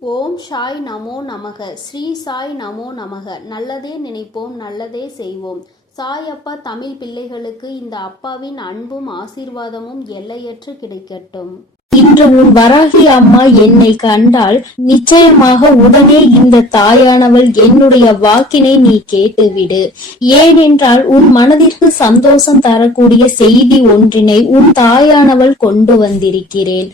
ஓம் சாய் நமோ நமக. ஸ்ரீ சாய் நமோ நமக. நல்லதே நினைப்போம், நல்லதே செய்வோம். சாய் அப்பா தமிழ் பிள்ளைகளுக்கு இந்த அப்பாவின் அன்பும் ஆசீர்வாதமும் எல்லையற்று கிடைக்கட்டும். இன்று உன் வராகி அம்மா என்னை கண்டால் நிச்சயமாக உடனே இந்த தாயானவள் என்னுடைய வாக்கினை நீ கேட்டுவிடு. ஏனென்றால் உன் மனதிற்கு சந்தோஷம் தரக்கூடிய செய்தி ஒன்றினை உன் தாயானவள் கொண்டு வந்திருக்கிறேன்.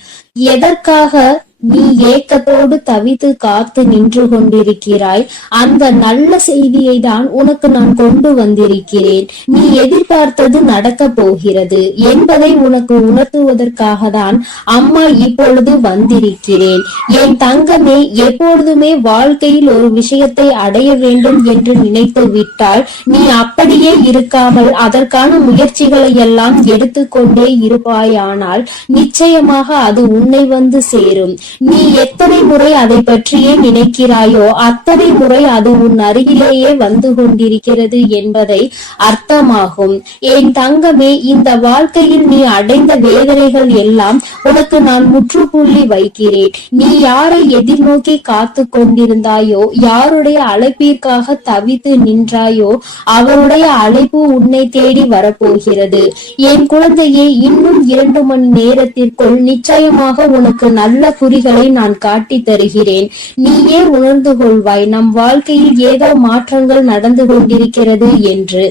எதற்காக நீ ஏக்கத்தோடு தவித்து காத்து நின்று கொண்டிருக்கிறாய்? அந்த நல்ல செய்தியை தான் உனக்கு நான் கொண்டு வந்திருக்கிறேன். நீ எதிர்பார்த்தது நடக்க போகிறது என்பதை உனக்கு உணர்த்துவதற்காக தான் அம்மா இப்பொழுது வந்திருக்கிறேன். என் தங்கமே, எப்பொழுதுமே வாழ்க்கையில் ஒரு விஷயத்தை அடைய வேண்டும் என்று நினைத்து விட்டால் நீ அப்படியே இருக்காமல் அதற்கான முயற்சிகளை எல்லாம் எடுத்துக்கொண்டே இருப்பாயானால் நிச்சயமாக அது உன்னை வந்து சேரும். நீ எத்தனை முறை அதை பற்றியே நினைக்கிறாயோ அத்தனை முறை அது உன் அருகிலேயே வந்து கொண்டிருக்கிறது என்பதை அர்த்தமாகும். என் தங்கமே, இந்த வாழ்க்கையில் நீ அடைந்த வேதனைகள் எல்லாம் உனக்கு நான் முற்றுப்புள்ளி வைக்கிறேன். நீ யாரை எதிர்நோக்கி காத்து கொண்டிருந்தாயோ, யாருடைய அழைப்பிற்காக தவித்து நின்றாயோ, அவருடைய அழைப்பு உன்னை தேடி வரப்போகிறது. என் குழந்தையே, இன்னும் 2 மணி நேரத்திற்குள் நிச்சயமாக உனக்கு நல்ல குறிகளை நான் காட்டி தருகிறேன். நீயே உணர்ந்து கொள்வாய் நம் வாழ்க்கையில் ஏதோ மாற்றங்கள் நடந்து கொண்டிருக்கிறது என்று.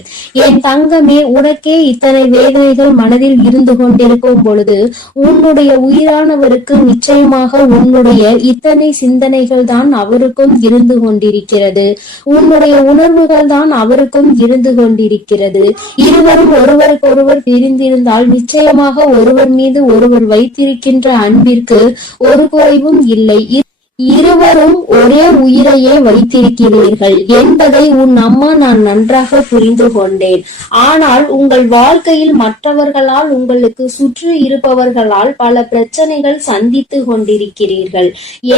என் தங்கமே, உனக்கே இத்தனை வேதனைகள் மனதில் இருந்து கொண்டிருக்கும் பொழுது உன்னுடைய உயிரானவருக்கு நிச்சயமாக உன்னுடைய இத்தனை சிந்தனைகள் தான் அவருக்கும் இருந்து கொண்டிருக்கிறது. உன்னுடைய உணர்வுகள் தான் அவருக்கும் இருந்து கொண்டிருக்கிறது. இருவரும் ஒருவருக்கொருவர் பிரிந்திருந்தால் நிச்சயமாக ஒருவர் மீது ஒருவர் வைத்திருக்கின்ற அன்பிற்கு ஒரு குறைவும் இல்லை. இருவரும் ஒரே உயிரையே வைத்திருக்கிறீர்கள் என்பதை உன் அம்மா நான் நன்றாக புரிந்து கொண்டேன். ஆனால் உங்கள் வாழ்க்கையில் மற்றவர்களால், உங்களுக்கு சுற்றி இருப்பவர்களால் பல பிரச்சனைகள் சந்தித்து கொண்டிருக்கிறீர்கள்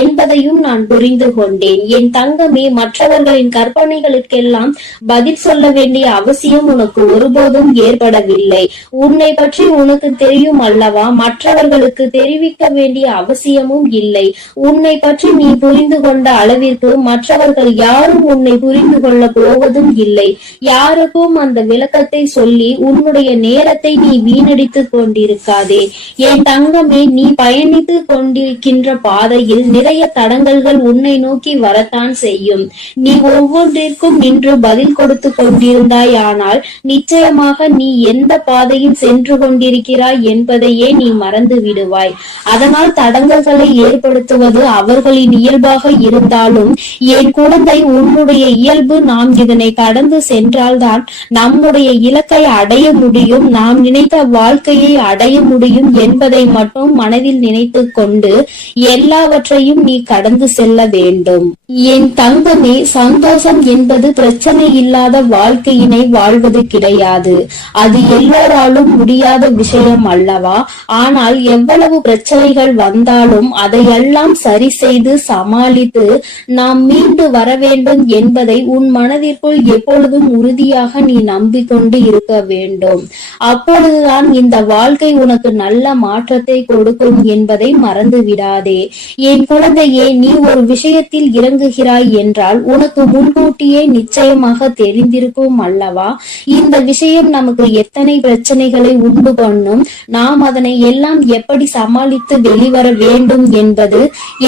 என்பதையும் நான் புரிந்து கொண்டேன். என் தங்கமே, மற்றவர்களின் கற்பனைகளுக்கெல்லாம் பதில் சொல்ல வேண்டிய அவசியம் உனக்கு ஒருபோதும் ஏற்படவில்லை. உன்னை பற்றி உனக்கு தெரியும் அல்லவா? மற்றவர்களுக்கு தெரிவிக்க வேண்டிய அவசியமும் இல்லை. உன்னை பற்றி நீ புரிந்து கொண்ட அளவிற்கு மற்றவர்கள் யாரும் உன்னை புரிந்து கொள்ள போவதும் இல்லை. யாருக்கும் அந்த விளக்கத்தை சொல்லி உன்னுடைய நேரத்தை நீ வீணடித்துக் கொண்டிருக்காதே. என் தங்கமே, நீ பயணித்து கொண்டிருக்கின்ற பாதையில் நிறைய தடங்கல்கள் உன்னை நோக்கி வரத்தான் செய்யும். நீ ஒவ்வொன்றிற்கும் நின்று பதில் கொடுத்து கொண்டிருந்தாய். ஆனால் நிச்சயமாக நீ எந்த பாதையில் சென்று கொண்டிருக்கிறாய் என்பதையே நீ மறந்து விடுவாய். அதனால் தடங்கல்களை ஏற்படுத்துவது அவர்களின் இயல்பாக இருந்தாலும் என் குழந்தை, உன்னுடைய இயல்பு நாம் இதனை கடந்து சென்றால்தான் நம்முடைய இலக்கை அடைய முடியும், நாம் நினைத்த வாழ்க்கையை அடைய முடியும் என்பதை மட்டும் மனதில் நினைத்து கொண்டு எல்லாவற்றையும் நீ கடந்து செல்ல வேண்டும். என் தங்கமே, சந்தோஷம் என்பது பிரச்சனை இல்லாத வாழ்க்கையினை வாழ்வது கிடையாது. அது எல்லோராலும் முடியாத விஷயம் அல்லவா? ஆனால் எவ்வளவு பிரச்சனைகள் வந்தாலும் அதையெல்லாம் சரி செய்து சமாளித்து நாம் மீண்டு வர வேண்டும் என்பதை உன் மனதிற்குள் எப்பொழுதும் உறுதியாக நீ நம்பிக்கொண்டு இருக்க வேண்டும். அப்பொழுதுதான் இந்த வாழ்க்கை உனக்கு நல்ல மாற்றத்தை கொடுக்கும் என்பதை மறந்து விடாதே. என் குழந்தையே, நீ ஒரு விஷயத்தில் இறங்குகிறாய் என்றால் உனக்கு முன்கூட்டியே நிச்சயமாக தெரிந்திருக்கும் அல்லவா? இந்த விஷயம் நமக்கு எத்தனை பிரச்சனைகளை உண்டு பண்ணும், நாம் அதனை எல்லாம் எப்படி சமாளித்து வெளிவர வேண்டும் என்பது.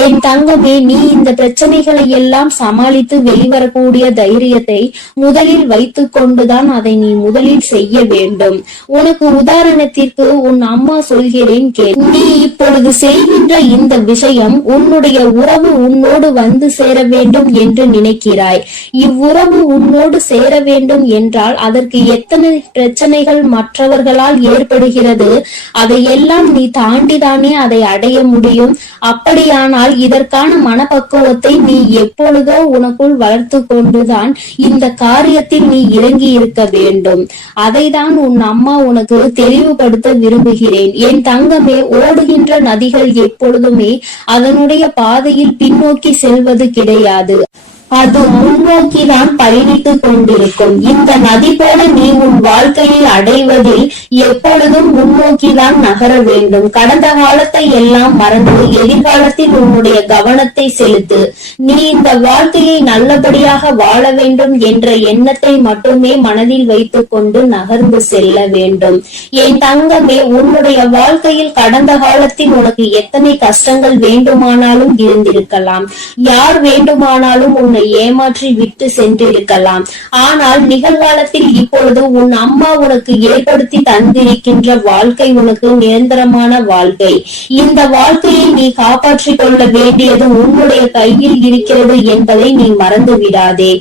என் தங்கமே, நீ இந்த பிரச்சனைகளை எல்லாம் சமாளித்து வெளிவரக்கூடிய தைரியத்தை முதலில் வைத்துக் கொண்டுதான் அதை நீ முதலில் செய்ய வேண்டும். உனக்கு உதாரணத்திற்கு உன் அம்மா சொல்கிறேன் கேள். நீ இப்பொழுது செய்கின்ற இந்த விஷயம் உன்னுடைய உறவு உன்னோடு வந்து சேர வேண்டும் என்று நினைக்கிறாய். இவ்வுறவு உன்னோடு சேர வேண்டும் என்றால் அதற்கு எத்தனை பிரச்சனைகள் மற்றவர்களால் ஏற்படுகிறது, அதையெல்லாம் நீ தாண்டிதானே அதை அடைய முடியும். அப்படியானால் இதற்கான மனப்பக்குவத்தை நீ எப்பொழுதோ உனக்குள் வளர்த்து கொண்டுதான் இந்த காரியத்தில் நீ இறங்கி இருக்க வேண்டும். அதை தான் உன் அம்மா உனக்கு தெளிவுபடுத்த விரும்புகிறேன். என் தங்கமே, ஓடுகின்ற நதிகள் எப்பொழுதுமே அதனுடைய பாதையில் பின்னோக்கி செல்வது கிடையாது. அது முன்னோக்கிதான் பயணித்துக் கொண்டிருக்கும். இந்த நதி போல நீ உன் வாழ்க்கையை அடைவதில் எப்பொழுதும் முன்னோக்கிதான் நகர வேண்டும். கடந்த காலத்தை எல்லாம் மறந்து எதிர்காலத்தில் உன்னுடைய கவனத்தை செலுத்து. நீ இந்த வாழ்க்கையை நல்லபடியாக வாழ வேண்டும் என்ற எண்ணத்தை மட்டுமே மனதில் வைத்துக் கொண்டு நகர்ந்து செல்ல வேண்டும். என் தங்கமே, உன்னுடைய வாழ்க்கையில் கடந்த காலத்தில் உனக்கு எத்தனை கஷ்டங்கள் வேண்டுமானாலும் இருந்திருக்கலாம். யார் வேண்டுமானாலும் உன்னை ஏமாற்றி விட்டு சென்றிருக்கலாம். ஆனால் நிகழ்காலத்தில் இப்பொழுது உன் அம்மா உனக்கு ஏற்படுத்தி தந்திருக்கின்ற வாழ்க்கை உனக்கு நிரந்தரமான வாழ்க்கை. இந்த வாழ்க்கையை நீ காப்பாற்றிக் கொள்ள வேண்டியது உன்னுடைய கையில் இருக்கிறது என்பதை நீ மறந்து விடாதே.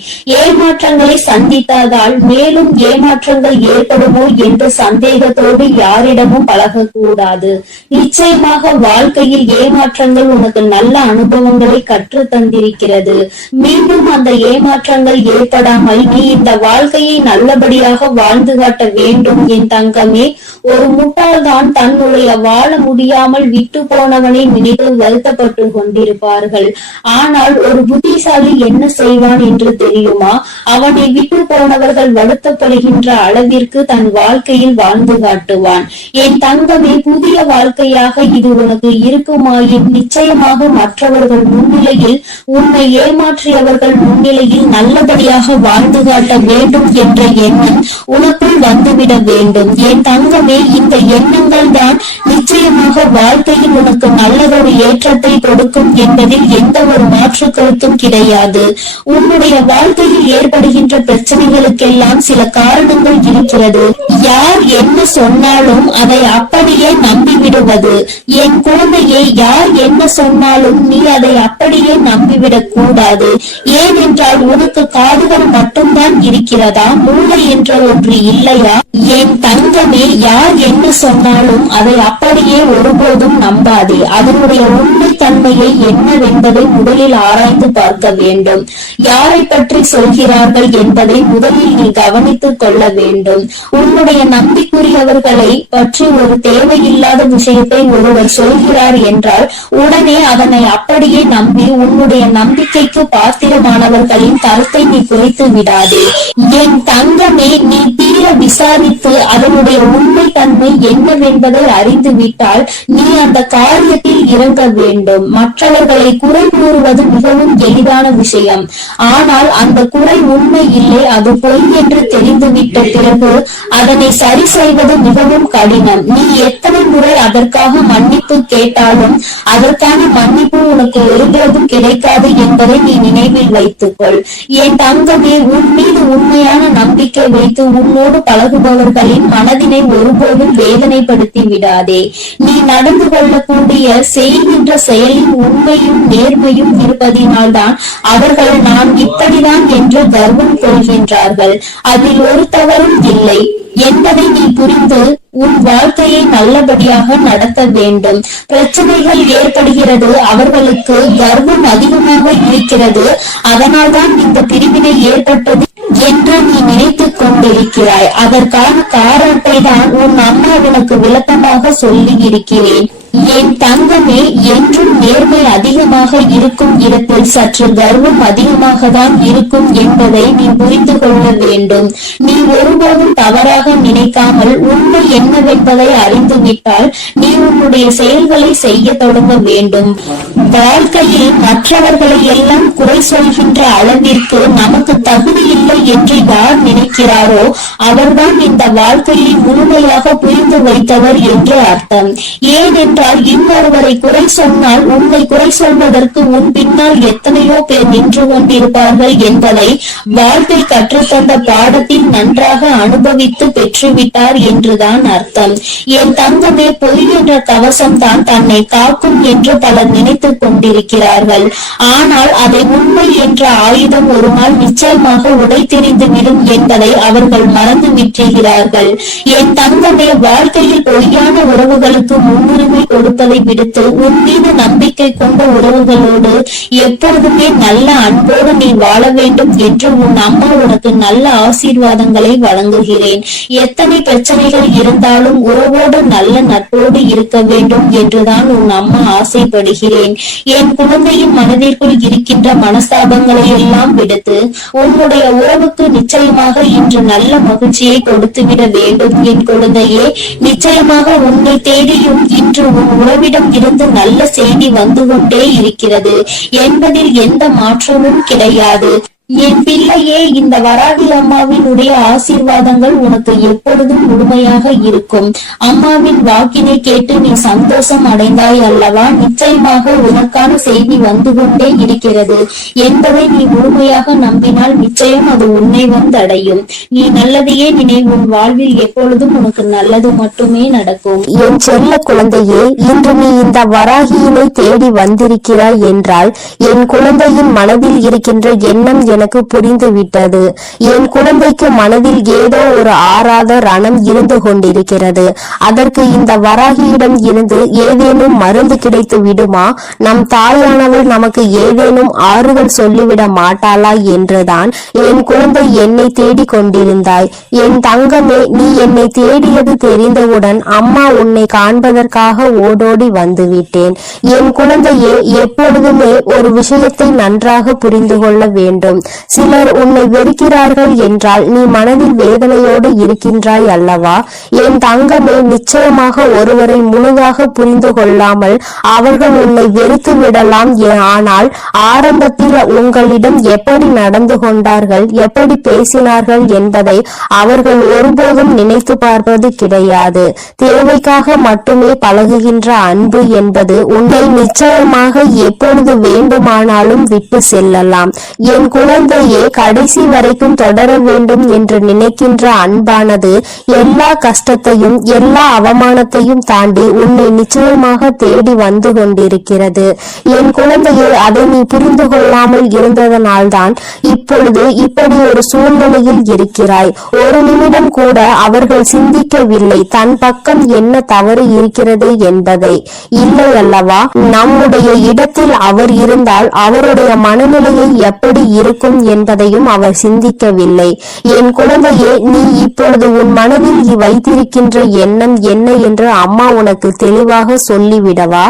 ஏமாற்றங்களை சந்தித்ததால் மேலும் ஏமாற்றங்கள் ஏற்படுமோ என்ற சந்தேகத்தோடு யாரிடமும் பழகக்கூடாது. நிச்சயமாக வாழ்க்கையில் ஏமாற்றங்கள் உனக்கு நல்ல அனுபவங்களை கற்று தந்திருக்கிறது. மீண்டும் அந்த ஏமாற்றங்கள் ஏற்படாமல் நீ இந்த வாழ்க்கையை நல்லபடியாக வாழ்ந்து காட்ட வேண்டும். என் தங்கமே, ஒரு முட்டாள்தான் தன்னுடைய வாழ முடியாமல் விட்டு போனவனை நினைத்து வருத்தப்பட்டு கொண்டிருப்பார்கள். ஆனால் ஒரு புத்திசாலி என்ன செய்வான் என்று தெரியுமா? அவனை விட்டு போனவர்கள் வருத்தப்படுகின்ற அளவிற்கு தன் வாழ்க்கையில் வாழ்ந்து காட்டுவான். என் தங்கமே, புதிய வாழ்க்கையாக இது உனக்கு இருக்குமாயின் நிச்சயமாக மற்றவர்கள் முன்னிலையில், உன்னை ஏமாற்றியவர்கள் முன்னிலையில் நல்லபடியாக வாழ்ந்து காட்ட வேண்டும் என்ற எண்ணம் உனக்குள் வந்துவிட வேண்டும். என் தங்கமே, இந்த எண்ணங்கள் தான் நிச்சயமாக வாழ்க்கையில் உனக்கு நல்லதொரு ஏற்றத்தை கொடுக்கும் என்பதில் எந்த ஒரு மாற்று கருத்தும் கிடையாது. உன்னுடைய வாழ்க்கையில் ஏற்படுகின்ற பிரச்சனைகளுக்கெல்லாம் சில காரணங்கள் இருக்கிறது. யார் என்ன சொன்னாலும் அதை அப்படியே நம்பிவிடுவது. என் குழந்தையை, யார் என்ன சொன்னாலும் நீ அதை அப்படியே நம்பிவிடக் கூடாது. ஏனென்றால் உனக்கு காதுகள் மட்டும்தான் இருக்கிறதா? மூளை என்ற ஒன்று இல்லையா? என் தங்கமே, யார் என்ன சொன்னாலும் அதை அப்படியே ஒருபோதும் நம்பாதே. அதனுடைய உண்மை தன்மையை என்னவென்பதை முதலில் ஆராய்ந்து பார்க்க வேண்டும். யாரை பற்றி சொல்கிறார்கள் என்பதை முதலில் நீ கவனித்துக் கொள்ள வேண்டும். உன்னுடைய நம்பிக்கைக்குரியவர்களை பற்றி ஒரு தேவையில்லாத விஷயத்தை ஒருவர் சொல்கிறார் என்றால் உடனே அதனை அப்படியே நம்பி உன்னுடைய நம்பிக்கைக்கு பாத்திரமானவர்களின் தரத்தை நீ குறைத்து விடாதே. என் தங்கமே, நீ தீர விசாரித்து அதனுடைய உண்மை தன்மை என்னவென்பதை அறிந்து விட்டால் நீ அந்த காரியத்தில் இறங்க வேண்டும். மற்றவர்களை குறை கூறுவது மிகவும் எளிதான விஷயம். ஆனால் அந்த குறை உண்மை இல்லை, அது பொய் என்று தெரிந்துவிட்ட பிறகு அதனை சரி செய்வது மிகவும் கடினம். நீ எத்தனை முறை அதற்காக மன்னிப்பு கேட்டாலும் அதற்கான மன்னிப்பு உனக்கு ஒருபோதும் கிடைக்காது என்பதை நீ நினைவில் வைத்துக்கொள். என் தங்கமே, உன் மீது உண்மையான நம்பிக்கை வைத்து உன்னோடு பழகுபவர்களின் மனதினை ஒருபோதும் வேதனைப்படுத்தி விடாதே. நீ நடந்து கொள்ளக்கூடிய செய்கின்ற செயலின் உண்மையும் நேர்மையும் இருப்பதினால்தான் அவர்கள் நான் இப்படிதான் என்று கர்வம் கொள்கின்றார்கள். அதில் ஒரு தவறும் இல்லை என்பதை நீ புரிந்து உன் வாழ்க்கையை நல்லபடியாக நடத்த வேண்டும். பிரச்சனைகள் ஏற்படுகிறது, அவர்களுக்கு கர்வம் அதிகமாக இருக்கிறது, அதனால்தான் இந்த பிரிவினை ஏற்பட்டது என்று நீ நினைத்துக் கொண்டிருக்கிறாய். அதற்கான காரணத்தை தான் உன் அம்மா உனக்கு விளக்கமாக சொல்லி இருக்கிறேன். என் தங்கமே, என்றும் நேர்மை அதிகமாக இருக்கும் இடத்தில் சற்று கர்வம் அதிகமாக தான் இருக்கும் என்பதை நீ புரிந்து கொள்ள வேண்டும். நீ ஒருபோதும் தவறாக நினைக்காமல் உண்மை என்னவென்பதை அறிந்து விட்டால் நீ உன்னுடைய செயல்களை செய்ய தொடங்க வேண்டும். வாழ்க்கையில் மற்றவர்களை எல்லாம் குறை சொல்கின்ற அளவிற்கு நமக்கு தகுதி இல்லை என்று யார் நினைக்கிறாரோ அவர்தான் இந்த வாழ்க்கையை முழுமையாக புரிந்து வைத்தவர் என்று அர்த்தம். ஏனென்றால் இன்னொருவரை குறை சொன்னால் உன்னை குறை சொல்வதற்கு உன் பின்னால் எத்தனையோ பேர் நின்று கொண்டிருப்பார்கள் என்பதை வாழ்க்கை கற்றுத்தந்த பாடத்தில் நன்றாக அனுபவித்து பெற்றுவிட்டார் என்றுதான் அர்த்தம். என் தங்கமே, பொய் என்ற கவசம் தான் தன்னை காக்கும் என்று பலர் நினைத்துக் கொண்டிருக்கிறார்கள். ஆனால் அதை உண்மை என்ற ஆயுதம் ஒரு நாள் நிச்சயமாக உடைத்தெறிந்து விடும் என்பதை அவர்கள் மறந்து விட்டுகிறார்கள். என் தங்கமே, வாழ்க்கையில் பொய்யான உறவுகளுக்கு முன்னுரிமை கொடுப்பதை விடுத்து உன் மீது நம்பிக்கை கொண்ட உறவுகளோடு எப்பொழுதுமே நல்ல அன்போடு நீ வாழ வேண்டும் என்று உன் அம்மா உனக்கு நல்ல ஆசீர்வாதங்களை வழங்குகிறேன். எத்தனை பிரச்சனைகள் இருந்தாலும் உறவோடு நல்ல நட்போடு இருக்க வேண்டும் என்றுதான் உன் அம்மா ஆசைப்படுகிறேன். என் குழந்தையின் மனதிற்குள் இருக்கின்ற மனஸ்தாபங்களை எல்லாம் விடுத்து உன்னுடைய உறவுக்கு நிச்சயமாக இன்று நல்ல மகிழ்ச்சியை கொடுத்துவிட வேண்டும். என் குழந்தையே, நிச்சயமாக உன்னை தேடியும் இன்று உன் உறவிடம் இருந்து நல்ல செய்தி வந்து கொண்டே இருக்கிறது என்பதில் எந்த மாற்றமும் கிடையாது. என் பிள்ளையே, இந்த வராகி அம்மாவினுடைய ஆசீர்வாதங்கள் உனக்கு எப்பொழுதும் முழுமையாக இருக்கும். அம்மாவின் வாக்கினை கேட்டு நீ சந்தோஷம் அடைந்தாய் அல்லவா? நிச்சயமாக உனக்கான செய்தி வந்து கொண்டே இருக்கிறது என்பதை நீ முழுமையாக நம்பினால் நிச்சயம் அது உன்னை வந்தடையும். நீ நல்லதையே நினை. உன் வாழ்வில் எப்பொழுதும் உனக்கு நல்லது மட்டுமே நடக்கும். என் செல்ல குழந்தையே, இன்று நீ இந்த வராகியினை தேடி வந்திருக்கிறாய் என்றால் என் குழந்தையின் மனதில் இருக்கின்ற எண்ணம் எனக்கு புரிந்து விட்டது. என் குழந்தைக்கு மனதில் ஏதோ ஒரு ஆறாத ரணம் இருந்து கொண்டிருக்கிறது. அதற்கு இந்த வராகியிடம் இருந்து ஏதேனும் மருந்து கிடைத்து விடுமா? நம் தாயானவள் நமக்கு ஏதேனும் ஆறுதல் சொல்லிவிட மாட்டாளா என்றுதான் என் குழந்தை என்னை தேடி கொண்டிருந்தாய். என் தங்கமே, நீ என்னை தேடியது தெரிந்தவுடன் அம்மா உன்னை காண்பதற்காக ஓடோடி வந்துவிட்டேன். என் குழந்தையே, எப்பொழுதுமே ஒரு விஷயத்தை நன்றாக புரிந்து கொள்ள வேண்டும். சிலர் உன்னை வெறுக்கிறார்கள் என்றால் நீ மனதில் வேதனையோடு இருக்கின்றாய் அல்லவா? என் தங்கமே, நிச்சயமாக ஒருவரை முழுதாக புரிந்து கொள்ளாமல் அவர்கள் உன்னை வெறுத்து விடலாம். ஆனால் ஆரம்பத்தில் உங்களிடம் எப்படி நடந்து கொண்டார்கள், எப்படி பேசினார்கள் என்பதை அவர்கள் ஒருபோதும் நினைத்து பார்ப்பது கிடையாது. தேவைக்காக மட்டுமே பழகுகின்ற அன்பு என்பது உன்னை நிச்சயமாக எப்பொழுது வேண்டுமானாலும் விட்டு செல்லலாம். என் குழந்தையே, கடைசி வரைக்கும் தொடர வேண்டும் என்று நினைக்கின்ற அன்பானது எல்லா கஷ்டத்தையும் எல்லா அவமானத்தையும் தாண்டி உன்னை நிச்சயமாக தேடி வந்து கொண்டிருக்கிறது. என் குழந்தையே, அதை நீ புரிந்து கொள்ளாமல் இருந்ததனால்தான் இப்பொழுது இப்படி ஒரு சூழ்நிலையில் இருக்கிறாய். ஒரு நிமிடம் கூட அவர்கள் சிந்திக்கவில்லை தன் பக்கம் என்ன தவறு இருக்கிறது என்பதை. இல்லை அல்லவா? நம்முடைய இடத்தில் அவர் இருந்தால் அவருடைய மனநிலையை எப்படி இருக்கும் என்பதையும் அவர் சிந்திக்கவில்லை. என் குழந்தையே, நீ இப்பொழுது உன் மனதில் வைத்திருக்கின்ற எண்ணம் என்ன என்று அம்மா உனக்கு தெளிவாக சொல்லிவிடவா?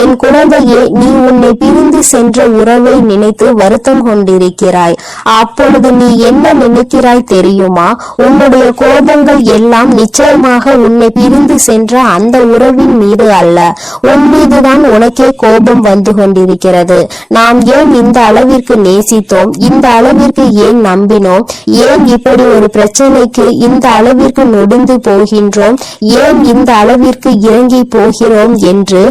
என் குழந்தையே, நீ உன்னை பிரிந்து சென்ற உறவை நினைத்து வருத்தம் கொண்டிருக்கிறாய். அப்பொழுது நீ என்ன நினைக்கிறாய் தெரியுமா? உன்னுடைய கோபங்கள் எல்லாம் நிச்சயமாக உன்னை பிரிந்து சென்ற அந்த உறவின் மீது அல்ல, உன் மீதுதான் உனக்கே கோபம் வந்து கொண்டிருக்கிறது. நாம் ஏன் இந்த அளவிற்கு நேசித்தோம், இந்த அளவிற்கு ஏன் நம்பினோம், ஏன் இப்படி ஒரு பிரச்சனைக்கு இந்த அளவிற்கு நொடிந்து போகின்றோம், ஏன் இந்த அளவிற்கு இறங்கி போகிறோம் என்று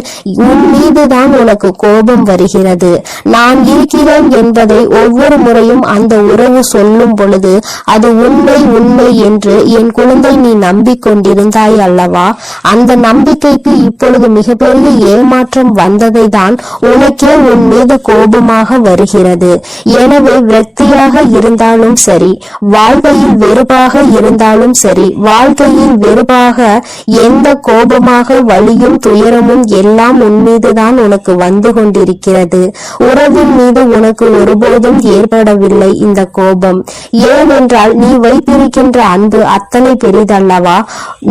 உன் மீதுதான் உனக்கு கோபம் வருகிறது. நான் இருக்கிறேன் என்பதை ஒவ்வொரு முறையும் அந்த உறவு சொல்லும் பொழுது அது உண்மை உண்மை என்று என் குழந்தை நீ நம்பிக்கொண்டிருந்தாய் அல்லவா? அந்த நம்பிக்கைக்கு இப்பொழுது மிகப்பெரிய ஏமாற்றம் வந்ததை தான் உனக்கே உன் மீது கோபமாக வருகிறது. எனவே விரக்தியாக இருந்தாலும் சரி, வாழ்க்கையில் வெறுப்பாக இருந்தாலும் சரி, வாழ்க்கையில் வெறுப்பாக எந்த கோபமாக வலியும் துயரமும் எல்லாம் உன் மீதுதான் உனக்கு வந்து கொண்டிருக்கிறது. உறவின் மீது உனக்கு ஒருபோதும் ஏற்படவில்லை இந்த கோபம். ஏனென்றால் நீ வைத்திருக்கின்ற அன்பு அத்தனை பெரிதல்லவா?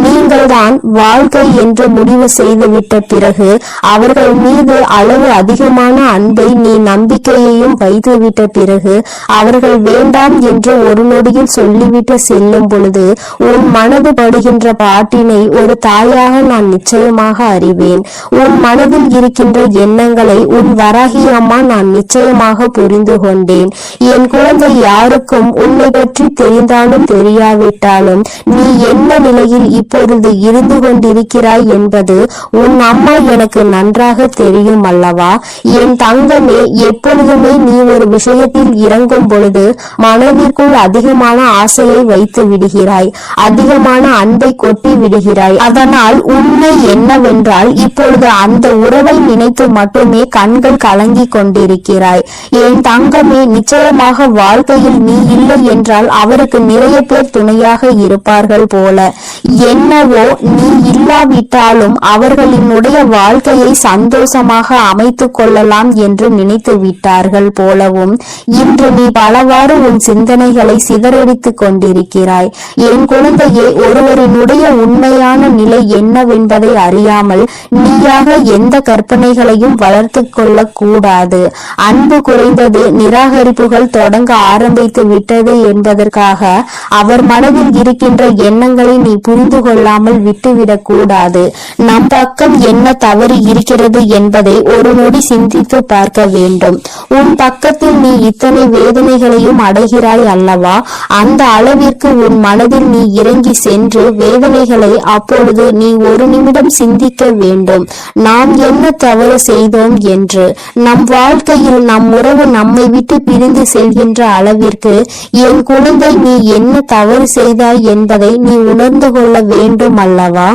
நீங்கள் தான் வாழ்க்கை என்று முடிவு செய்துவிட்ட பிறகு அவர்கள் மீது அளவு அதிகமான அன்பை நீ நம்பிக்கையையும் வைத்துவிட்ட பிறகு அவர்கள் வேண்டாம் என்று ஒரு நொடியில் சொல்லிவிட்டு செல்லும் பொழுது உன் மனது படுகின்ற பாட்டினை ஒரு தாயாக நான் நிச்சயமாக அறிவேன். உன் மனதில் இருக்கின்ற எண்ணங்களை உன் வராகி அம்மா நான் நிச்சயமாக புரிந்து கொண்டேன். என் குழந்தை, யாருக்கும் உன்னை பற்றி தெரிந்தாலும் தெரியாவிட்டாலும் நீ என்ன நிலையில் இப்பொழுது இருந்து கொண்டிருக்கிறாய் என்பது உன் அம்மா எனக்கு நன்றாக தெரியும் அல்லவா? என் தங்கமே, எப்பொழுதுமே நீ ஒரு விஷயத்தில் இறங்க துவங்கும் பொழுது மனதிற்குள் அதிகமான ஆசையை வைத்து விடுகிறாய், அதிகமான அன்பை கொட்டி விடுகிறாய். அதனால் உண்மை என்னவென்றால் இப்பொழுது அந்த உறவை நினைத்து மட்டுமே கண்கள் கலங்கி கொண்டிருக்கிறாய். என் தங்கமே, நிச்சயமாக வாழ்க்கையில் நீ இல்லை என்றால் அவருக்கு நிறைய பேர் துணையாக இருப்பார்கள் போல. என்னவோ நீ இல்லாவிட்டாலும் அவர்களினுடைய வாழ்க்கையை சந்தோஷமாக அமைத்துக் கொள்ளலாம் என்று நினைத்து விட்டார்கள் போலவும் இன்று நீ பலவாறு உன் சிந்தனைகளை சிதறடித்துக் கொண்டிருக்கிறாய். என் குழந்தையே, ஒருவரினுடைய உண்மையான நிலை என்னவென்பதை அறியாமல் நீயாக எந்த கற்பனைகளையும் வளர்த்து கொள்ள கூடாது. அன்பு குறைந்தது, நிராகரிப்புகள் தொடங்க ஆரம்பித்து விட்டது என்பதற்காக அவர் மனதில் இருக்கின்ற எண்ணங்களை நீ புரிந்து கொள்ளாமல் விட்டுவிடக் கூடாது. நம் பக்கம் என்ன தவறு இருக்கிறது என்பதை ஒரு நொடி சிந்தித்து பார்க்க வேண்டும். உன் பக்கத்தில் நீ இத்தனை வேதனைகளையும் அடைகிறாய் அல்லவா? அந்த அளவிற்கு உன் மனதில் நீ இறங்கி சென்று வேதனைகளை அப்பொழுது நீ ஒரு நிமிடம் சிந்திக்க வேண்டும். நாம் என்ன தவறு செய்தோம் என்று. நம் வாழ்க்கையில் நம் உறவு நம்மை விட்டு பிரிந்து செல்கின்ற அளவிற்கு என் குழந்தை நீ என்ன தவறு செய்தாய் என்பதை நீ உணர்ந்து கொள்ள வேண்டும் அல்லவா?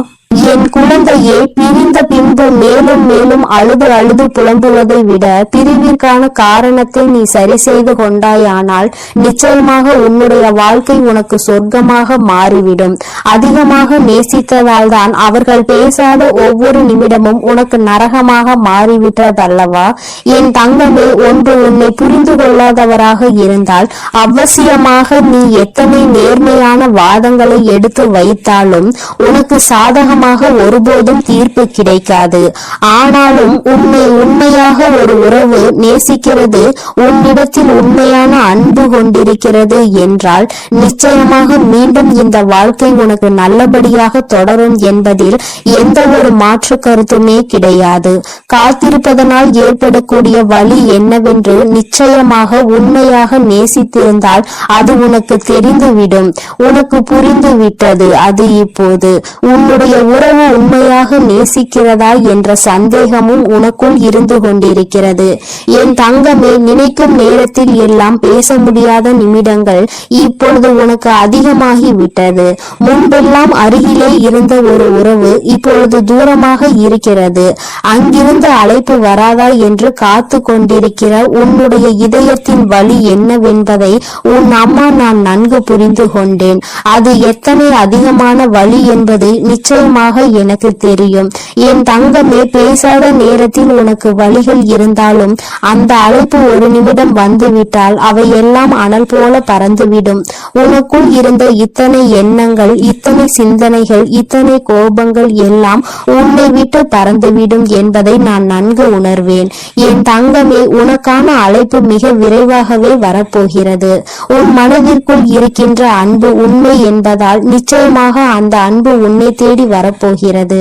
என் குழந்தையே, பிரிந்த பின்பு மேலும் மேலும் அழுது அழுது புலம்புவதை விட பிரிவிற்கான காரணத்தை நீ சரி செய்து கொண்டாயானால் நிச்சயமாக உன்னுடைய வாழ்க்கை உனக்கு சொர்க்கமாக மாறிவிடும். அதிகமாக நேசித்ததால் தான் அவர்கள் பேசாத ஒவ்வொரு நிமிடமும் உனக்கு நரகமாக மாறிவிட்டதல்லவா? என் தங்கமே, ஒன்று உன்னை புரிந்து கொள்ளாதவராக இருந்தால் அவசியமாக நீ எத்தனை நேர்மையான வாதங்களை எடுத்து வைத்தாலும் உனக்கு சாதகமாக ஒருபோதும் தீர்ப்பு கிடைக்காது. ஆனாலும் உன்னை உண்மையாக ஒரு உறவு நேசிக்கிறது, உன்னிடத்தில் உண்மையான அன்பு கொண்டிருக்கிறது என்றால் நிச்சயமாக மீண்டும் இந்த வாழ்க்கை உனக்கு நல்லபடியாக தொடரும் என்பதில் எந்த ஒரு மாற்று கருத்துமே கிடையாது. காத்திருப்பதனால் ஏற்படக்கூடிய வழி என்னவென்று நிச்சயமாக உண்மையாக நேசித்திருந்தால் அது உனக்கு தெரிந்துவிடும். உனக்கு புரிந்து விட்டது. அது இப்போது உன்னுடைய உறவு உண்மையாக நேசிக்கிறதா என்ற சந்தேகமும் உனக்குள் இருந்து கொண்டிருக்கிறது. என் தங்கமே, நினைக்கும் நேரத்தில் எல்லாம் பேச முடியாத நிமிடங்கள் இப்பொழுது உனக்கு அதிகமாகி விட்டது. முன்பெல்லாம் அருகிலே இருந்த ஒரு உறவு இப்பொழுது தூரமாக இருக்கிறது. அங்கிருந்து அழைப்பு வராதா என்று காத்து கொண்டிருக்கிற உன்னுடைய இதயத்தின் வலி என்னவென்பதை உன் அம்மா நான் நன்கு புரிந்து கொண்டேன். அது எத்தனை அதிகமான வலி என்பது நிச்சயமாக எனக்கு தெரியும். என் தங்கமே, பேசாத நேரத்தில் உனக்கு வலிகள் இருந்தாலும் அந்த அழைப்பு ஒரு நிமிடம் வந்துவிட்டால் அவை எல்லாம் அனல் போல பறந்துவிடும். உனக்குள் இருந்த இத்தனை எண்ணங்கள், இத்தனை சிந்தனைகள், இத்தனை கோபங்கள் எல்லாம் உன்னை விட்டு பறந்துவிடும் என்பதை நான் நன்கு உணர்வேன். என் தங்கமே, உனக்கான அழைப்பு மிக விரைவாகவே வரப்போகிறது. உன் மனதிற்குள் இருக்கின்ற அன்பு உண்மை என்பதால் நிச்சயமாக அந்த அன்பு உன்னை தேடி வரப்போகிறது.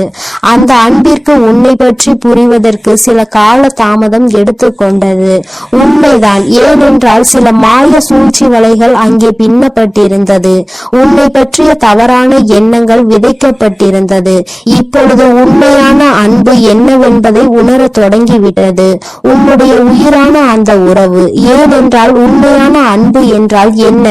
அந்த அன்பிற்கு உன்னை பற்றி புரிவதற்கு சில கால தாமதம் எடுத்துக்கொண்டது. உண்மைதான். ஏனென்றால் சில மாய சூழ்ச்சி வலைகள் அங்கே பின்னப்பட்டிருந்தது. உன்னை பற்றிய தவறான எண்ணங்கள் விதைக்கப்பட்டிருந்தது. இப்பொழுது உண்மையான அன்பு என்னவென்பதை உணர தொடங்கிவிட்டது. உன்னுடைய உயிரான அந்த உறவு. ஏனென்றால் உண்மையான அன்பு என்றால் என்ன?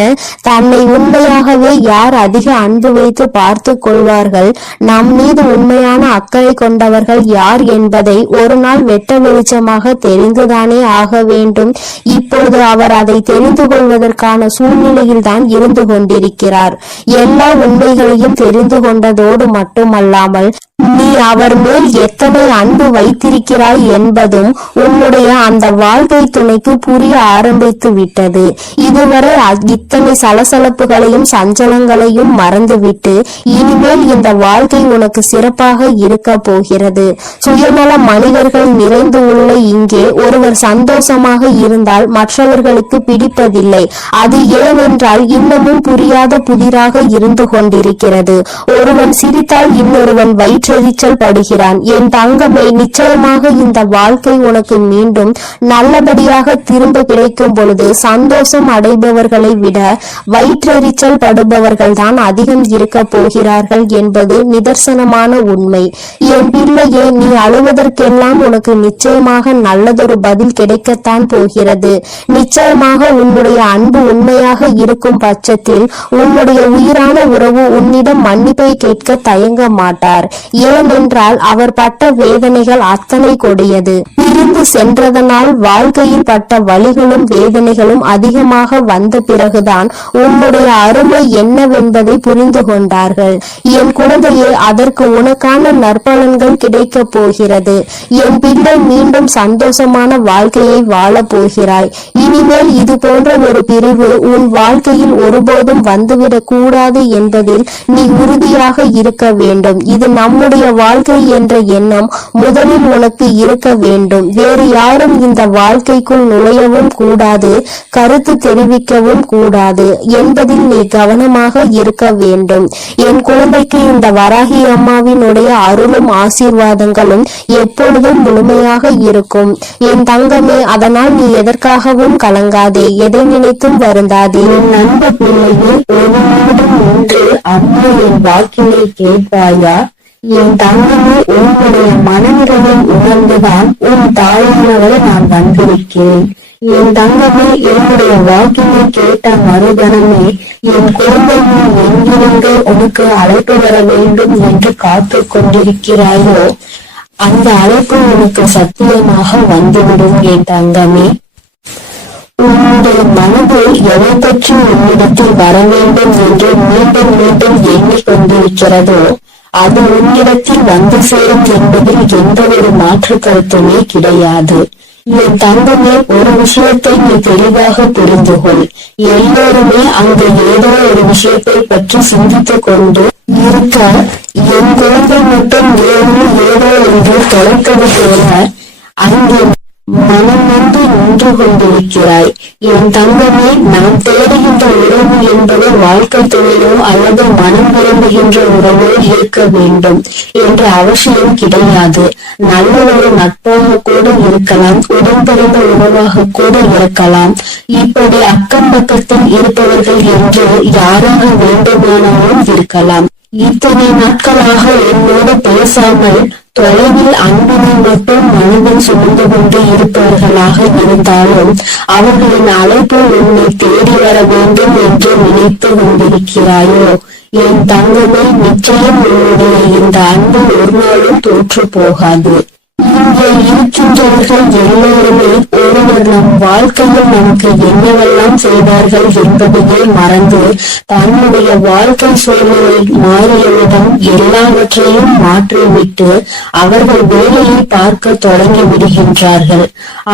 தன்னை உண்மையாகவே யார் அதிக அன்பு வைத்து பார்த்து கொள்வார்கள், நம் மீது உண்மையான அக்கறை கொண்டவர்கள் யார் என்பதை ஒரு நாள் வெட்ட வெளிச்சமாக தெரிந்துதானே ஆக வேண்டும். இப்பொழுது அவர் அதை தெரிந்து கொள்வதற்கான சூழ்நிலையில் தான் இருந்து கொண்டிருக்கிறார். எல்லா உண்மைகளையும் தெரிந்து கொண்டதோடு மட்டுமல்லாமல் நீ அவர் மேல் எத்தனை அன்பு வைத்திருக்கிறாய் என்பதும் உன்னுடைய அந்த வாழ்க்கை துணைக்கு புரிய ஆரம்பித்து விட்டது. இதுவரை இத்தனை சலசலப்புகளையும் சஞ்சலங்களையும் மறந்துவிட்டு இனிமேல் இந்த வாழ்க்கை உனக்கு சிறப்பாக இருக்க போகிறது. சுயநல மனிதர்கள் நிறைந்து உள்ள இங்கே ஒருவர் சந்தோஷமாக இருந்தால் மற்றவர்களுக்கு பிடிப்பதில்லை. அது ஏனென்றால் இன்னமும் புரியாத புதிராக இருந்து கொண்டிருக்கிறது. ஒருவன் சிரித்தால் இன்னொருவன் வயிற்றெரிச்சல் படுகிறான். என் தங்கமே, நிச்சயமாக இந்த வாழ்க்கை உனக்கு மீண்டும் நல்லபடியாக திரும்ப கிடைக்கும் பொழுது சந்தோஷம் அடைபவர்களை விட வயிற்றெரிச்சல் படுபவர்கள் தான் அதிகம் இருக்க போகிறார்கள் என்பது நிதர்சனம். நிதர்சனமான உண்மை. என் பிள்ளையே, நீ அழுவதற்கெல்லாம் உனக்கு நிச்சயமாக நல்லதொரு பதில் கிடைக்கத்தான் போகிறது. நிச்சயமாக உன்னுடைய அன்பு உண்மையாக இருக்கும் பட்சத்தில் உன்னுடைய உயிரான உறவு உன்னிடம் மன்னிப்பை கேட்க தயங்க மாட்டார். ஏனென்றால் அவர் பட்ட வேதனைகள் அத்தனை கொடியது. பிரிந்து சென்றதனால் வாழ்க்கையில் பட்ட வலிகளும் வேதனைகளும் அதிகமாக வந்த பிறகுதான் உன்னுடைய அருமை என்னவென்பதை புரிந்து கொண்டார்கள். என் குழந்தையே, அதற்கு உனக்கான நற்பலன்கள் கிடைக்க போகிறது. என் பிள்ளை, மீண்டும் சந்தோஷமான வாழ்க்கையை வாழ போகிறாய். இனிமேல் இது போன்ற ஒரு பிரிவு உன் வாழ்க்கையில் ஒருபோதும் வந்துவிடக் கூடாது என்பதில் நீ உறுதியாக இருக்க வேண்டும். இது நம்முடைய வாழ்க்கை என்ற எண்ணம் முதலில் உனக்கு இருக்க வேண்டும். வேறு யாரும் இந்த வாழ்க்கைக்குள் நுழையவும் கூடாது, கருத்து தெரிவிக்கவும் கூடாது என்பதில் நீ கவனமாக இருக்க வேண்டும். என் குழந்தைக்கு இந்த வராகி அம்மாவினுடைய அருளும் ஆசீர்வாதங்களும் எப்பொழுதும் முழுமையாக இருக்கும். என் தங்கமே, அதனால் நீ எதற்காகவும் கலங்காதே, எதை நினைத்தும் வருந்தாதே. என் அன்பு பிள்ளையே, ஒவ்வொன்றும் ஒன்று அம்மா என் வாக்கினை கேட்பாயா? என் தங்கமே, உன்னுடைய மனநிலையை உணர்ந்துதான் உன் தாயானவரை நான் வந்திருக்கிறேன். என் தங்கமே, என்னுடைய வாக்கினை கேட்ட மறுகணமே என் குழந்தையை எங்கிருந்து உனக்கு அழைப்பு வர வேண்டும் என்று காத்து கொண்டிருக்கிறாயோ அந்த அழைப்பு உனக்கு சத்தியமாக வந்துவிடும். என் தங்கமே, உன்னுடைய மனது எதை பற்றி உன்னிடத்தில் வர வேண்டும் என்று மீண்டும் மீண்டும் எண்ணிக்கொண்டிருக்கிறதோ அது உன்னிடத்தில் வந்து சேரும் என்பதில் எந்த ஒரு மாற்று கருத்துமே கிடையாது. என் தங்கமே, ஒரு விஷயத்தை நீ தெளிவாக புரிந்து கொள். எல்லோருமே அங்கு ஏதோ ஒரு விஷயத்தை பற்றி சிந்தித்துக் கொண்டு இருக்க, என் குழந்தை மட்டும் ஏதோ என்று தொலைத்தது போல அங்கே மனம் வந்து நின்று கொண்டிருக்கிறாய். என் தங்கமே, நாம் தேடுகின்ற உறவு என்பது வாழ்க்கை தொழிலோ அல்லது மனம் விரும்புகின்ற உறவோ இருக்க வேண்டும் என்ற அவசியம் கிடையாது. நல்ல ஒரு நட்பாக கூட இருக்கலாம், உடன்பிறந்த உறவாக கூட இருக்கலாம். இப்படி அக்கம் பக்கத்தில் இருப்பவர்கள் என்று யாராக வேண்டுமானாலும் இருக்கலாம். இத்தனை நாட்களாக என்னோடு பேசாமல் தொலைவில் அன்பினை மட்டும் மனதில் சுமந்து கொண்டு இருப்பவர்களாக இருந்தாலும் அவர்களின் அழைப்பு உன்னை தேடி வர வேண்டும் என்று நினைத்து கொண்டிருக்கிறாயோ? என் தங்கமே, நிச்சயம் உன்னுடைய இந்த அன்பு ஒரு நாளும் தோற்று போகாது. இங்கே இருக்கின்றவர்கள் எல்லோருமே ஒருவர் நம் வாழ்க்கையில் நமக்கு என்னவெல்லாம் செய்தார்கள் என்பதையே மறந்து தன்னுடைய வாழ்க்கை சூழ்நிலை மாறியவுடன் எல்லாவற்றையும் மாற்றிவிட்டு அவர்கள் வேலையை பார்க்க தொடங்கி விடுகின்றார்கள்.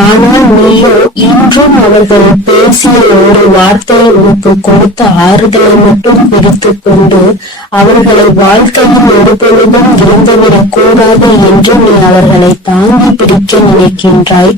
ஆனால் நீயோ இன்றும் அவர்கள் பேசிய ஒரு வார்த்தையை உனக்கு கொடுத்த ஆறுதலை மட்டும் பிடித்துக் கொண்டு அவர்களை வாழ்க்கையில் ஒரு பொழுதும் இருந்துவிடக் கூடாது என்று நீ அவர்களை தாங்கி பிடிக்க நினைக்கின்றாய்.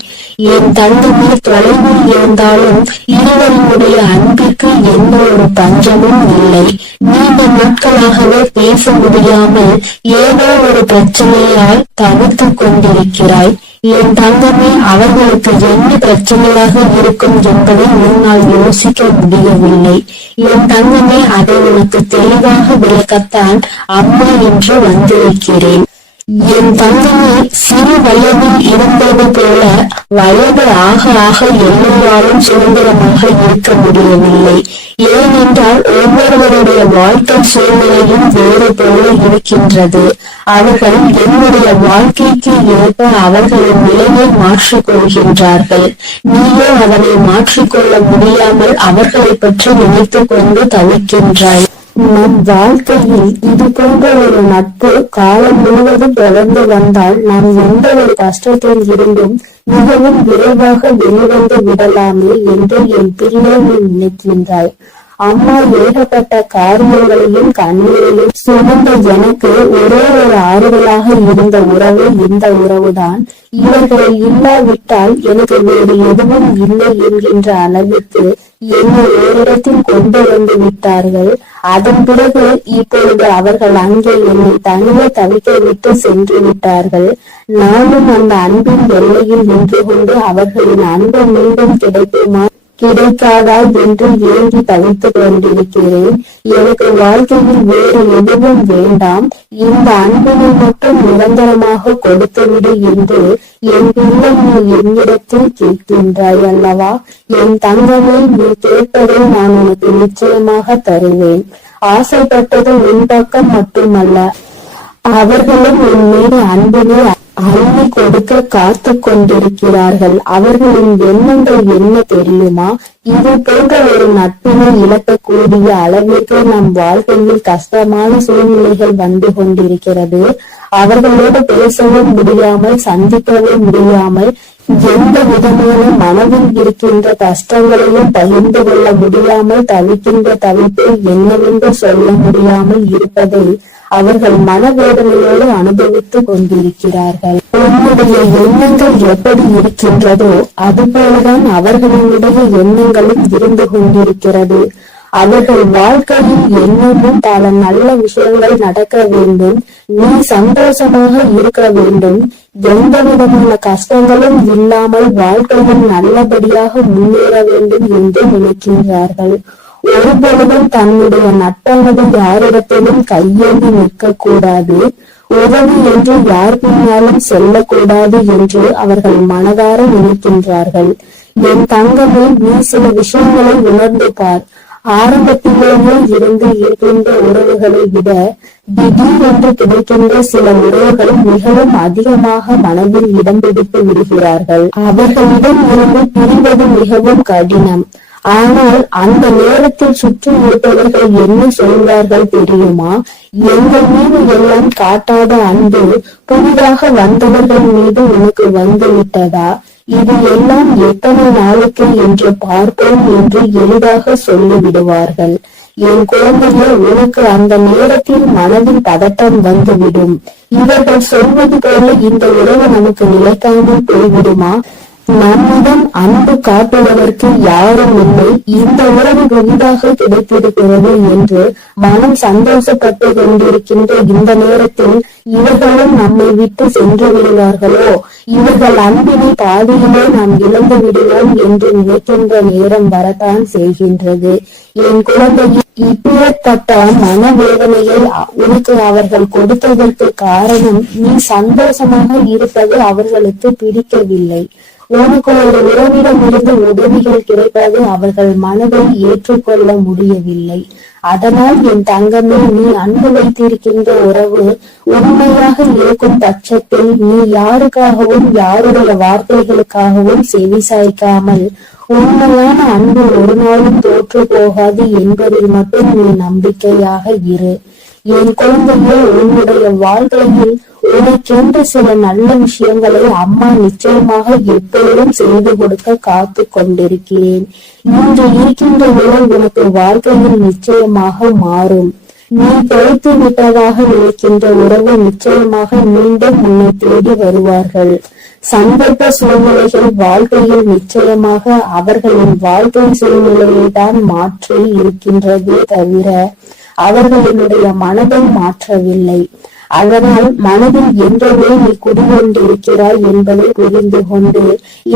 என் தங்கமே, தொலைவில் இருந்தாலும் இருவருடைய அன்பிற்கு எந்த ஒரு பஞ்சமும் இல்லை. நீண்ட நாட்களாகவே பேச முடியாமல் ஏதோ ஒரு பிரச்சனையால் தவிர்த்துக் கொண்டிருக்கிறாய். என் தங்கமே, அவர்களுக்கு என்ன பிரச்சனையாக இருக்கும் என்பதை உன்னால் யோசிக்க முடியவில்லை. என் தங்கமே, அதை உனக்கு தெளிவாக விளக்கத்தான் அம்மா என்று வந்திருக்கிறேன். என் தங்கமே, சிறு வயதில் இருந்தது போல வயது ஆக ஆக எல்லோராலும் சுதந்திரமாக இருக்க முடியவில்லை. ஏனென்றால் ஒவ்வொருவருடைய வாழ்க்கை சூழ்நிலையும் வேறு போல இருக்கின்றது. அவர்கள் என்னுடைய வாழ்க்கைக்கு ஏற்ப அவர்களின் நிலையை மாற்றிக் கொள்கின்றார்கள். நீயோ அதனை மாற்றிக்கொள்ள முடியாமல் அவர்களை பற்றி நினைத்துக் கொண்டு தவிக்கின்றாய். நம் வாழ்க்கையில் இது போன்ற ஒரு நட்பு காலம் முழுவதும் தொடர்ந்து வந்தால் நாம் எந்த ஒரு கஷ்டத்தில் இருந்தும் மிகவும் விரைவாக வெளிவந்து விடலாமே என்று என் பிள்ளை நீ நினைக்கின்றாய். அம்மா ஏகப்பட்ட காரியங்களையும் கண்ணீரையும் சுமந்த எனக்கு ஒரே ஒரு ஆறுதலாக இருந்த உறவு இந்த உறவுதான். இவர்களை இல்லாவிட்டால் எனக்கு வேறு எதுவும் இல்லை என்கின்ற அளவிற்கு என்னை ஓரிடத்தில் கொண்டு வந்து விட்டார்கள். அதன் பிறகு இப்பொழுது அவர்கள் அங்கே என்னை தனியே தவிக்க விட்டு சென்று விட்டார்கள். நானும் அந்த அன்பின் எல்லையில் நின்று கொண்டு அவர்களின் அன்பு மீண்டும் கிடைக்குமா கிடைக்காதா என்று ஏங்கி தவித்துக் கொண்டிருக்கிறேன். எனக்கு வாழ்க்கையில் வேறு எதுவும் வேண்டாம், இந்த அன்பினை மட்டும் நிரந்தரமாக கொடுத்துவிடு என்று என் பிள்ளை நீ என்னிடத்தில் கேட்கின்றாய் அல்லவா? என் தங்கமே, நீ கேட்பதை நான் உனக்கு நிச்சயமாக தருவேன். ஆசைப்பட்டது உன் பக்கம் மட்டுமல்ல, அவர்களும் உன் மீது அன்பினை அள்ளி கொடுக்க காத்து கொண்டிருக்கிறார்கள். அவர்களின் எண்ணங்கள் என்ன தெரியுமா? இது போன்ற ஒரு நட்பினை இழக்கக்கூடிய அளவிற்கு நம் வாழ்க்கையில் கஷ்டமான சூழ்நிலைகள் வந்து கொண்டிருக்கிறது. அவர்களோடு பேசவும் முடியாமல், சந்திக்கவும் முடியாமல், எந்த விதமான மனதில் இருக்கின்ற கஷ்டங்களையும் பகிர்ந்து கொள்ள முடியாமல் தவிக்கின்ற தவிப்பை என்னவென்று சொல்ல முடியாமல் இருப்பதை அவர்கள் மனவேதனையோடு அனுபவித்துக் கொண்டிருக்கிறார்கள். உன்னுடைய எண்ணங்கள் எப்படி இருக்கின்றதோ அதுபோலதான் அவர்களுடைய எண்ணங்களும் இருந்து கொண்டிருக்கிறது. அவர்கள் வாழ்க்கையில் என்னமும் பல நல்ல விஷயங்கள் நடக்க வேண்டும், நீ சந்தோஷமாக இருக்க வேண்டும், எந்த விதமான கஷ்டங்களும் இல்லாமல் வாழ்க்கையில் நல்லபடியாக முன்னேற வேண்டும் என்று நினைக்கின்றார்கள். ஒருபொழுதும் தன்னுடைய நட்பானது யாரிடத்திலும் கையேந்தி நிற்க கூடாது, உதவி என்று யார் பின்னாலும் செல்லக்கூடாது என்று அவர்கள் மனதார நினைக்கின்றார்கள். என் தங்கமே, நீ சில விஷயங்களை உணர்ந்து பார். ஆரம்பத்திலேயே இருந்து இருக்கின்ற உறவுகளை விட திடீரென்று கிடைக்கின்ற சில உறவுகள் மிகவும் அதிகமாக மனதில் இடம் பிடித்து விடுகிறார்கள். அவர்களிடம் இருந்து பிரிவது மிகவும் கடினம். ஆனால் அந்த நேரத்தில் சுற்றி இருப்பவர்கள் என்ன சொல்வார்கள் தெரியுமா? எங்கள் மீது எல்லாம் காட்டாத அன்பு புதிதாக வந்தவர்கள் மீது உனக்கு வந்து விட்டதா? இது எல்லாம் எத்தனை நாளுக்கு என்று பார்ப்போம் என்று எளிதாக சொல்லிவிடுவார்கள். என் குழந்தையே, உனக்கு அந்த நேரத்தில் மனதில் பதட்டம் வந்துவிடும். இவர்கள் சொல்வது போல இந்த உறவு நமக்கு நிலைக்காமல் போய்விடுமா? நம்மிடம் அன்பு காட்டுவதற்கு யாரும் இல்லை, இந்த உறவு புதிதாக கிடைத்திருக்கிறது என்று மனம் சந்தோஷப்பட்டு கொண்டிருக்கின்ற இந்த நேரத்தில் இவர்களும் நம்மை விட்டு சென்று விடுவார்களோ, இவர்கள் அன்பினை பாதியிலே நாம் இழந்து விடுவோம் என்று நினைக்கின்ற நேரம் வரத்தான் செய்கின்றது. என் குழந்தையை, இப்பேற்பட்ட மனவேதனையை உனக்கு அவர்கள் கொடுத்ததற்கு காரணம் நீ சந்தோஷமாக இருப்பது அவர்களுக்கு பிடிக்கவில்லை. உனக்கு ஒரு உறவிடம் இருந்து உதவிகள் கிடைப்பது அவர்கள் மனதை ஏற்றுக்கொள்ள முடியவில்லை. அதனால் என் தங்கமே, நீ அன்பு வைத்திருக்கின்ற உறவு உண்மையாக இருக்கும் பட்சத்தில் நீ யாருக்காகவும் யாருடைய வார்த்தைகளுக்காகவும் செவி சாய்க்காமல் உண்மையான அன்பு ஒரு நாளும் தோற்று போகாது என்பதில் மட்டும் நீ நம்பிக்கையாக இரு. என் குழந்தையே, உன்னுடைய வாழ்க்கையில் உனக்கென்று சில நல்ல விஷயங்களை அம்மா நிச்சயமாக எப்பொழுதும் செய்து கொடுக்க காத்து கொண்டிருக்கிறேன். இன்று இருக்கின்ற நிலை உனக்கு வாழ்க்கையில் நிச்சயமாக மாறும். நீ தொலைத்து விட்டதாக நினைக்கின்ற உறவு நிச்சயமாக மீண்டும் உன்னை தேடி வருவார்கள். சந்தர்ப்ப சூழ்நிலைகள் வாழ்க்கையில் நிச்சயமாக அவர்களின் வாழ்க்கை சூழ்நிலையை தான் மாற்றி இருக்கின்றதே தவிர அவர்களுடைய மனதை மாற்றவில்லை. அதனால் மனதில் என்றே நீ குடிகொண்டிருக்கிறாய் என்பதை புரிந்து கொண்டு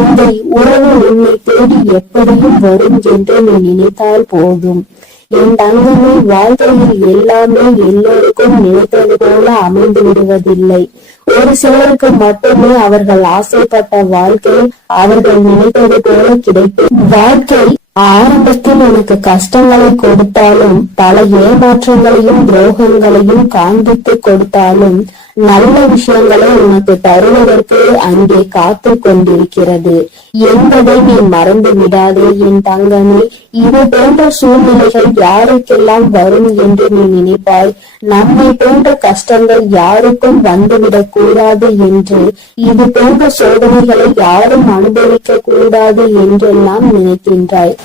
இந்த உறவு உன்னை தேடி எப்படியும் வரும் என்று நீ நினைத்தால் போதும். என் தங்கமே, வாழ்க்கையில் எல்லாமே எல்லோருக்கும் நினைத்தது போல அமைந்து விடுவதில்லை. ஒரு சிலருக்கு மட்டுமே அவர்கள் ஆசைப்பட்ட வாழ்க்கை அவர்கள் நினைத்தது போல கிடைக்கும். வாழ்க்கை ஆரம்பத்தில் உனக்கு கஷ்டங்களை கொடுத்தாலும், பல ஏமாற்றங்களையும் துரோகங்களையும் காண்பித்து கொடுத்தாலும், நல்ல விஷயங்களை உனக்கு தருவதற்கு அங்கே காத்து கொண்டிருக்கிறது என்பதை நீ மறந்து விடாதே என் தங்கமே. இது போன்ற சூழ்நிலைகள் யாருக்கெல்லாம் வரும் என்று நீ நினைப்பாய்? நம்மை போன்ற கஷ்டங்கள் யாருக்கும் வந்துவிடக் கூடாது என்று, இது போன்ற சோதனைகளை யாரும் அனுபவிக்க கூடாது என்றெல்லாம் நினைக்கின்றாய்.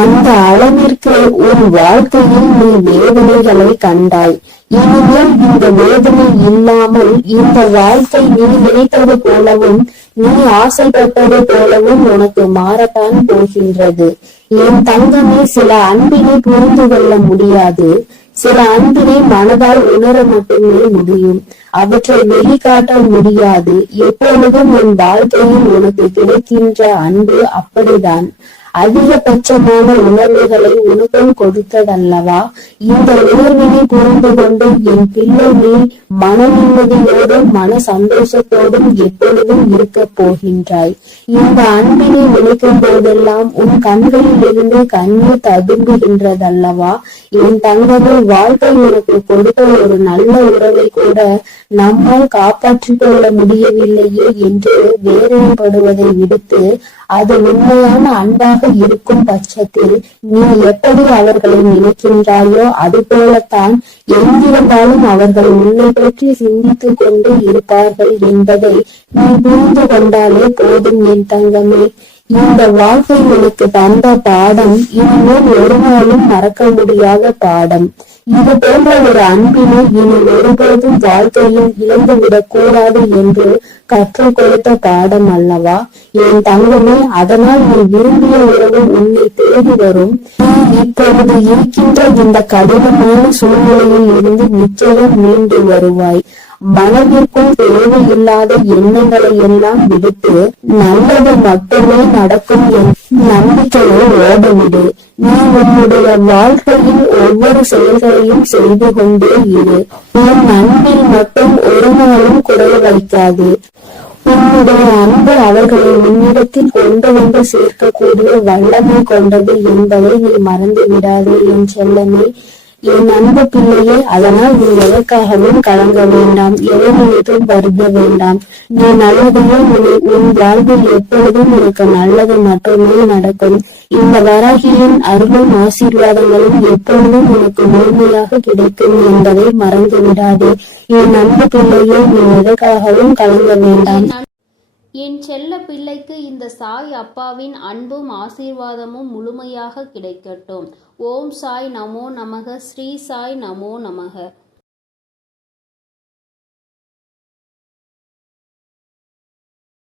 அந்த அளவிற்கு உன் வாழ்க்கையில் நீ வேதனைகளை கண்டாய். இனிமேல் இந்த வேதனை இல்லாமல் இந்த வாழ்க்கை நீ நினைத்தது போலவும் நீ ஆசைப்பட்டது போலவும் உனக்கு மாறத்தான் போகின்றது. என் தங்கமே, சில அன்பினை புரிந்து கொள்ள முடியாது, சில அன்பினை மனதால் உணர மட்டுமே முடியும். அவற்றை வெளிக்காட்ட முடியாது. எப்பொழுதும் உன் வாழ்க்கையில் உனக்கு கிடைக்கின்ற அன்பு அப்படிதான். அதிகபட்சமான உணர்வுகளை உனக்கும் கொடுத்ததல்லவா? இந்த உணர்வினை புரிந்து கொண்டு என் பிள்ளை நீ மன நிம்மதியோடும் மன சந்தோஷத்தோடும் எப்பொழுதும் இருக்க போகின்றாய். இந்த அன்பினை நினைக்கும் போதெல்லாம் உன் கண்களில் இருந்து கண்ணீர் ததும்புகின்றதல்லவா? என் தங்கமே, வாழ்க்கை உனக்கு கொடுத்த ஒரு நல்ல உறவை கூட நம்மால் காப்பாற்றிக் கொள்ள முடியவில்லையே என்று வேதனைப்படுவதை விடுத்து, அது உண்மையான அன்பாக இருக்கும் பட்சத்தில் நீ எப்படி அவர்களை நினைக்கின்றாயோ அது போலத்தான் எங்கிருந்தாலும் அவர்கள் உன்னை பற்றி சிந்தித்துக் கொண்டு இருப்பார்கள் என்பதை நீ புரிந்து கொண்டாலே போதும் என் தங்கமே. இந்த வாழ்க்கை எனக்கு தந்த பாடம் இனிமேல் ஒரு நாளும் மறக்க முடியாத பாடம். இது போன்ற ஒரு அன்பினை இனி ஒருபோதும் வாழ்க்கையில் இழந்துவிடக் கூடாது என்று கற்றுக் கொடுத்த பாடம் அல்லவா என் தங்கமே? அதனால் நீ விரும்பிய உறவு உன்னை தேடி வரும். நீ இப்பொழுது இருக்கின்ற இந்த கடினமான சூழ்நிலையில் இருந்து நிச்சயம் மீண்டு வருவாய். மனதிற்குள் தேவையில்லாத எண்ணங்களை எல்லாம் விடுத்து நல்லது மட்டுமே நடக்கும் என் நம்பிக்கையை ஓடவிடு. நீ உன்னுடைய வாழ்க்கையில் ஒவ்வொரு செயல்களையும் செய்து கொண்டே இரு. உன் அன்பில் மட்டும் ஒரு நாளும் குறை வைக்காது. உன்னுடைய அன்பு அவர்களை உன்னிடத்தில் கொண்டு வந்து சேர்க்கக்கூடிய வல்லமை கொண்டது என்பதை நீ மறந்து விடாதே என் செல்லமே, என் அன்பு பிள்ளையே. அதனால் நீ எதற்காகவும் கலங்க வேண்டாம், எதற்கும் வருந்த வேண்டாம். நீ நல்லதையே உன் வாழ்வில் எப்பொழுதும் உனக்கு நல்லது மட்டுமே நடக்கும். இந்த வராகியின் அருளும் ஆசீர்வாதங்களும் எப்பொழுதும் உனக்கு முழுமையாக கிடைக்கும் என்பதை மறந்து விடாதே என் அன்பு பிள்ளையே. நீ எதற்காகவும் கலங்க வேண்டாம். என் செல்ல பிள்ளைக்கு இந்த சாய் அப்பாவின் அன்பும் ஆசீர்வாதமும் முழுமையாக கிடைக்கட்டும். ஓம் சாய் நமோ நமக. ஸ்ரீ சாய் நமோ நமக.